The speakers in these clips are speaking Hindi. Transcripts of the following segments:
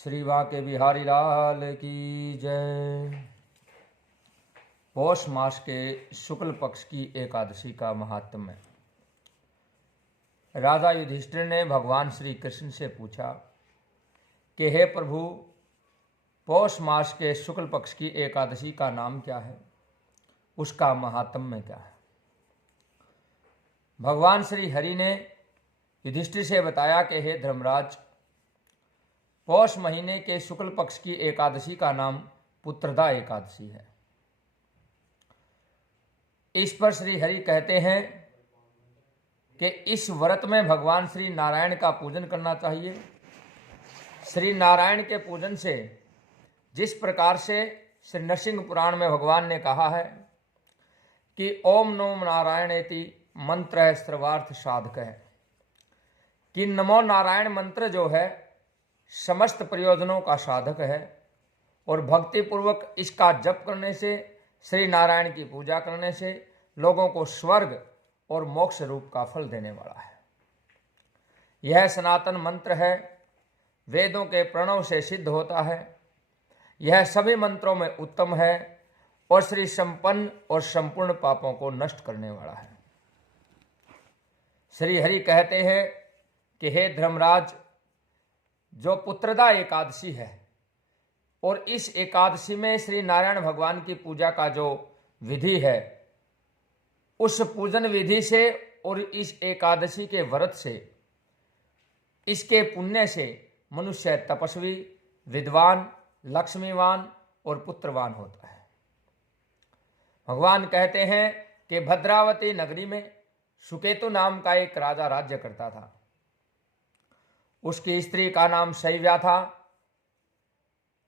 श्री बांके बिहारी लाल की जय। पौष मास के शुक्ल पक्ष की एकादशी का महात्म्य। राजा युधिष्ठिर ने भगवान श्री कृष्ण से पूछा कि हे प्रभु, पौष मास के शुक्ल पक्ष की एकादशी का नाम क्या है, उसका महात्म्य क्या है। भगवान श्री हरि ने युधिष्ठिर से बताया कि हे धर्मराज, पौष महीने के शुक्ल पक्ष की एकादशी का नाम पुत्रदा एकादशी है। इस पर श्री हरि कहते हैं कि इस व्रत में भगवान श्री नारायण का पूजन करना चाहिए। श्री नारायण के पूजन से जिस प्रकार से श्री नरसिंह पुराण में भगवान ने कहा है कि ओम नमो नारायणेति मंत्र है सर्वार्थ साधक है, कि नमो नारायण मंत्र जो है समस्त प्रयोजनों का साधक है और भक्तिपूर्वक इसका जप करने से, श्री नारायण की पूजा करने से लोगों को स्वर्ग और मोक्ष रूप का फल देने वाला है। यह सनातन मंत्र है, वेदों के प्रणव से सिद्ध होता है। यह सभी मंत्रों में उत्तम है और श्री संपन्न और संपूर्ण पापों को नष्ट करने वाला है। श्री हरि कहते हैं कि हे धर्मराज, जो पुत्रदा एकादशी है और इस एकादशी में श्री नारायण भगवान की पूजा का जो विधि है, उस पूजन विधि से और इस एकादशी के व्रत से, इसके पुण्य से मनुष्य तपस्वी, विद्वान, लक्ष्मीवान और पुत्रवान होता है। भगवान कहते हैं कि भद्रावती नगरी में सुकेतु नाम का एक राजा राज्य करता था। उसकी स्त्री का नाम शैव्या था,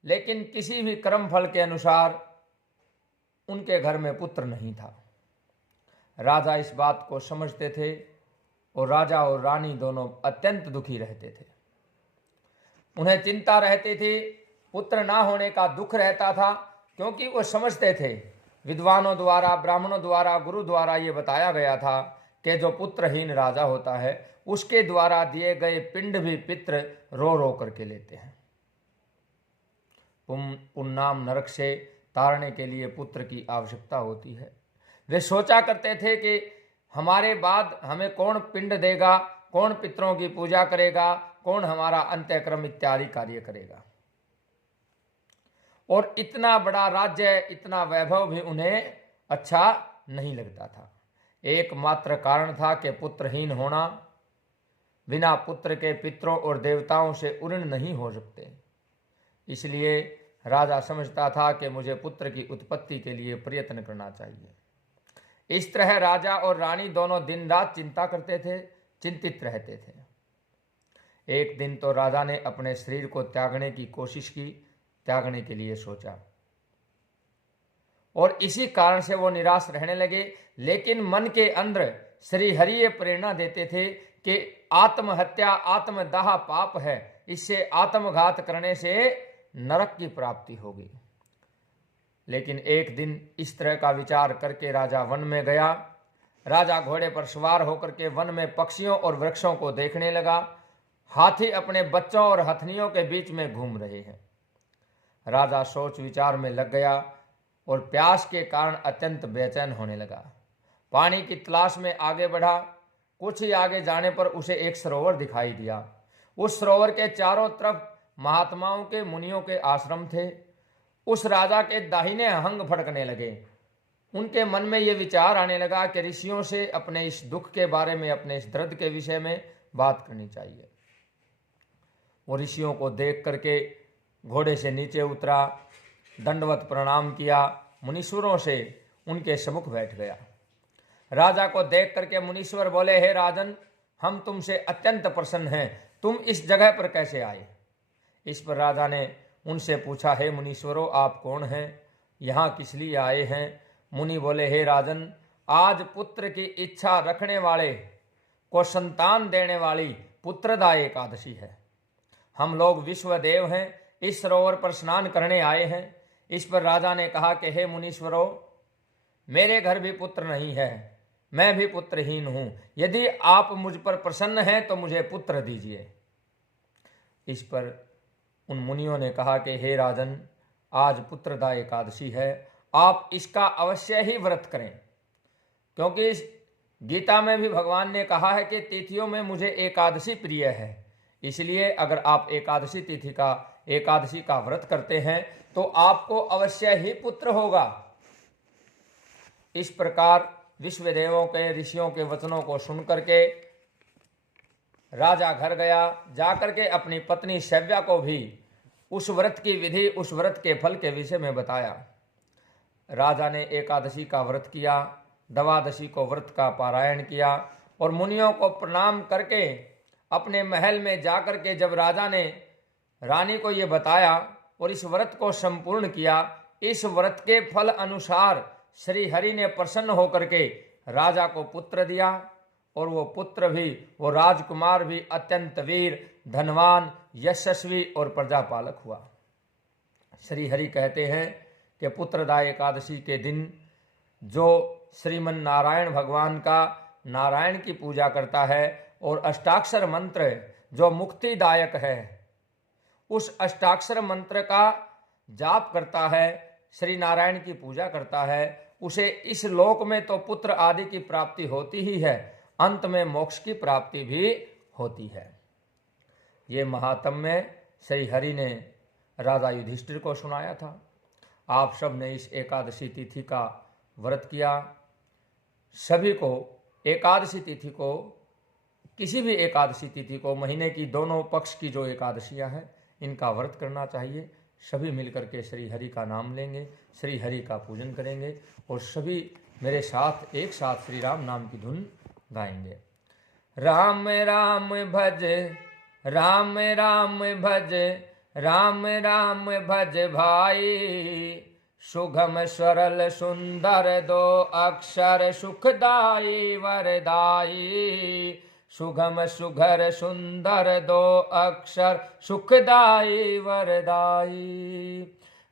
लेकिन किसी भी कर्म फल के अनुसार उनके घर में पुत्र नहीं था। राजा इस बात को समझते थे और राजा और रानी दोनों अत्यंत दुखी रहते थे। उन्हें चिंता रहती थी, पुत्र ना होने का दुख रहता था, क्योंकि वो समझते थे, विद्वानों द्वारा, ब्राह्मणों द्वारा, गुरु द्वारा ये बताया गया था कि जो पुत्रहीन राजा होता है उसके द्वारा दिए गए पिंड भी पितृ रो रो करके लेते हैं। पुन्नाम नरक से तारने के लिए पुत्र की आवश्यकता होती है। वे सोचा करते थे कि हमारे बाद हमें कौन पिंड देगा, कौन पितरों की पूजा करेगा, कौन हमारा अंत्यक्रम इत्यादि कार्य करेगा। और इतना बड़ा राज्य, इतना वैभव भी उन्हें अच्छा नहीं लगता था। एकमात्र कारण था कि पुत्रहीन होना। बिना पुत्र के पितरों और देवताओं से उन्न नहीं हो सकते। इसलिए राजा समझता था कि मुझे पुत्र की उत्पत्ति के लिए प्रयत्न करना चाहिए। इस तरह राजा और रानी दोनों दिन रात चिंता करते थे, चिंतित रहते थे। एक दिन तो राजा ने अपने शरीर को त्यागने की कोशिश की, त्यागने के लिए सोचा, और इसी कारण से वो निराश रहने लगे। लेकिन मन के अंदर श्री हरि ये प्रेरणा देते थे कि आत्महत्या, आत्मदाह पाप है, इससे आत्मघात करने से नरक की प्राप्ति होगी। लेकिन एक दिन इस तरह का विचार करके राजा वन में गया। राजा घोड़े पर सवार होकर के वन में पक्षियों और वृक्षों को देखने लगा। हाथी अपने बच्चों और हथनियों के बीच में घूम रहे हैं। राजा सोच विचार में लग गया और प्यास के कारण अत्यंत बेचैन होने लगा। पानी की तलाश में आगे बढ़ा। कुछ ही आगे जाने पर उसे एक सरोवर दिखाई दिया। उस सरोवर के चारों तरफ महात्माओं के, मुनियों के आश्रम थे। उस राजा के दाहिने अंग फड़कने लगे। उनके मन में ये विचार आने लगा कि ऋषियों से अपने इस दुख के बारे में, अपने इस दर्द के विषय में बात करनी चाहिए। वो ऋषियों को देख करके घोड़े से नीचे उतरा, दंडवत प्रणाम किया, मुनीश्वरों से उनके सम्मुख बैठ गया। राजा को देख करके मुनीश्वर बोले, हे राजन, हम तुमसे अत्यंत प्रसन्न हैं, तुम इस जगह पर कैसे आए। इस पर राजा ने उनसे पूछा, हे मुनीश्वरों, आप कौन हैं, यहाँ किस लिए आए हैं। मुनि बोले, हे राजन, आज पुत्र की इच्छा रखने वाले को संतान देने वाली पुत्रदा एकादशी है। हम लोग विश्वदेव हैं, इस सरोवर पर स्नान करने आए हैं। इस पर राजा ने कहा कि हे मुनीश्वरों, मेरे घर भी पुत्र नहीं है, मैं भी पुत्रहीन हूं। यदि आप मुझ पर प्रसन्न हैं तो मुझे पुत्र दीजिए। इस पर उन मुनियों ने कहा कि हे राजन, आज पुत्रदा एकादशी है, आप इसका अवश्य ही व्रत करें, क्योंकि इस गीता में भी भगवान ने कहा है कि तिथियों में मुझे एकादशी प्रिय है। इसलिए अगर आप एकादशी का व्रत करते हैं तो आपको अवश्य ही पुत्र होगा। इस प्रकार विश्वदेवों के ऋषियों के वचनों को सुनकर के राजा घर गया, जाकर के अपनी पत्नी शैव्या को भी उस व्रत की विधि, उस व्रत के फल के विषय में बताया। राजा ने एकादशी का व्रत किया, द्वादशी को व्रत का पारायण किया और मुनियों को प्रणाम करके अपने महल में जाकर के जब राजा ने रानी को ये बताया और इस व्रत को संपूर्ण किया, इस व्रत के फल अनुसार श्री हरि ने प्रसन्न होकर के राजा को पुत्र दिया और वो पुत्र भी, वो राजकुमार भी अत्यंत वीर, धनवान, यशस्वी और प्रजापालक हुआ। श्री हरि कहते हैं कि पुत्रदा एकादशी के दिन जो श्रीमन नारायण भगवान का नारायण की पूजा करता है और अष्टाक्षर मंत्र जो मुक्तिदायक है, उस अष्टाक्षर मंत्र का जाप करता है, श्री नारायण की पूजा करता है, उसे इस लोक में तो पुत्र आदि की प्राप्ति होती ही है, अंत में मोक्ष की प्राप्ति भी होती है। ये महात्म्य श्री हरि ने राजा युधिष्ठिर को सुनाया था। आप सब ने इस एकादशी तिथि का व्रत किया। सभी को एकादशी तिथि को, किसी भी एकादशी तिथि को, महीने की दोनों पक्ष की जो एकादशियां हैं, इनका व्रत करना चाहिए। सभी मिलकर के श्री हरि का नाम लेंगे, श्री हरि का पूजन करेंगे और सभी मेरे साथ एक साथ श्री राम नाम की धुन गाएंगे। राम राम भज, राम राम भज, राम राम भज भाई, सुगम सरल सुंदर दो अक्षर, सुखदाई वरदाई। सुगम सुघर सुंदर दो अक्षर, सुखदाई वरदाई।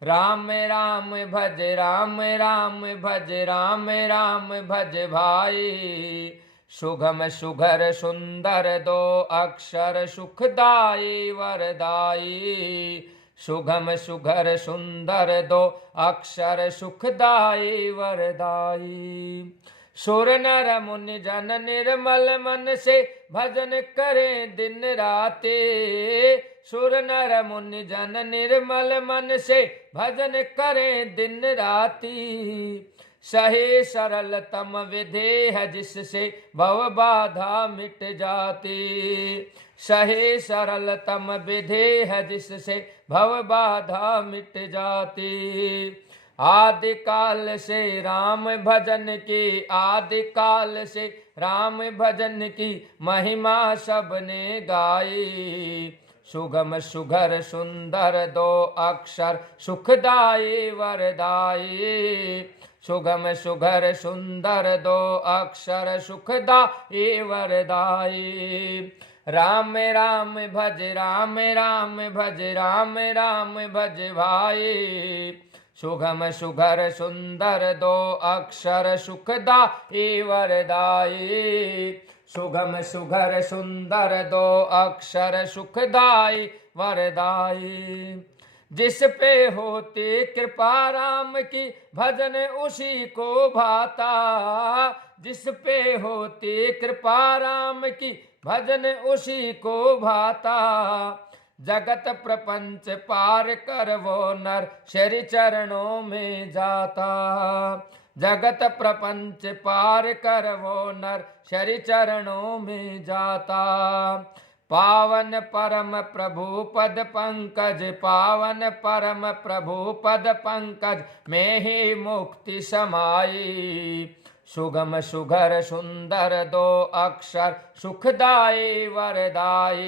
राम राम भज, राम राम भज, राम राम भज भाई, सुगम सुघर सुंदर दो अक्षर, सुखदाई वरदाई। सुगम सुघर सुंदर दो अक्षर, सुखदाई वरदाई। सुर नर मुनि जन निर्मल मन से भजन करें दिन राते। सुर नर मुनि जन निर्मल मन से भजन करें दिन राती। सहे सरलतम विधि है जिससे भव बाधा मिट जाती। सहे सरलतम विधि है जिससे भव बाधा मिट जाती। आदि काल से राम भजन की, आदि काल से राम भजन की महिमा सबने गाई। सुगम सुघर सुंदर दो अक्षर, सुखदाई वरदाई। सुगम सुघर सुंदर दो अक्षर, सुखदाई वरदाई। राम राम भज, राम राम भज, राम राम भज भाई। सुगम सुघर सुंदर दो अक्षर, सुखदाई वरदाई। सुगम सुघर सुंदर दो अक्षर, सुखदाई वरदाई। जिस पे होती कृपा राम की, भजन उसी को भाता। जिस पे होती कृपा राम की, भजन उसी को भाता। जगत प्रपंच पार कर वो नर, श्री चरणों में जाता। जगत प्रपंच पार कर वो नर, श्री चरणों में जाता। पावन परम प्रभु पद पंकज, पावन परम प्रभु पद पंकज में ही मुक्ति समाई। सुगम सुघर सुंदर दो अक्षर, सुखदाई वरदाई।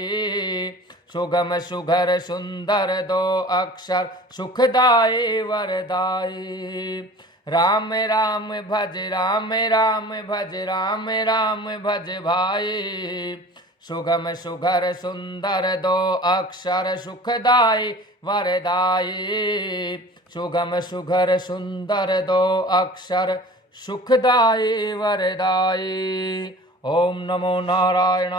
सुगम सुघर सुंदर दो अक्षर, सुखदाई वरदाई। राम राम भज, राम राम भज, राम राम भज भाई। सुगम सुघर सुंदर दो अक्षर, सुखदाई वरदाई। सुगम सुघर सुंदर दो अक्षर, सुखदाई वरदाई। ओम नमो नारायण।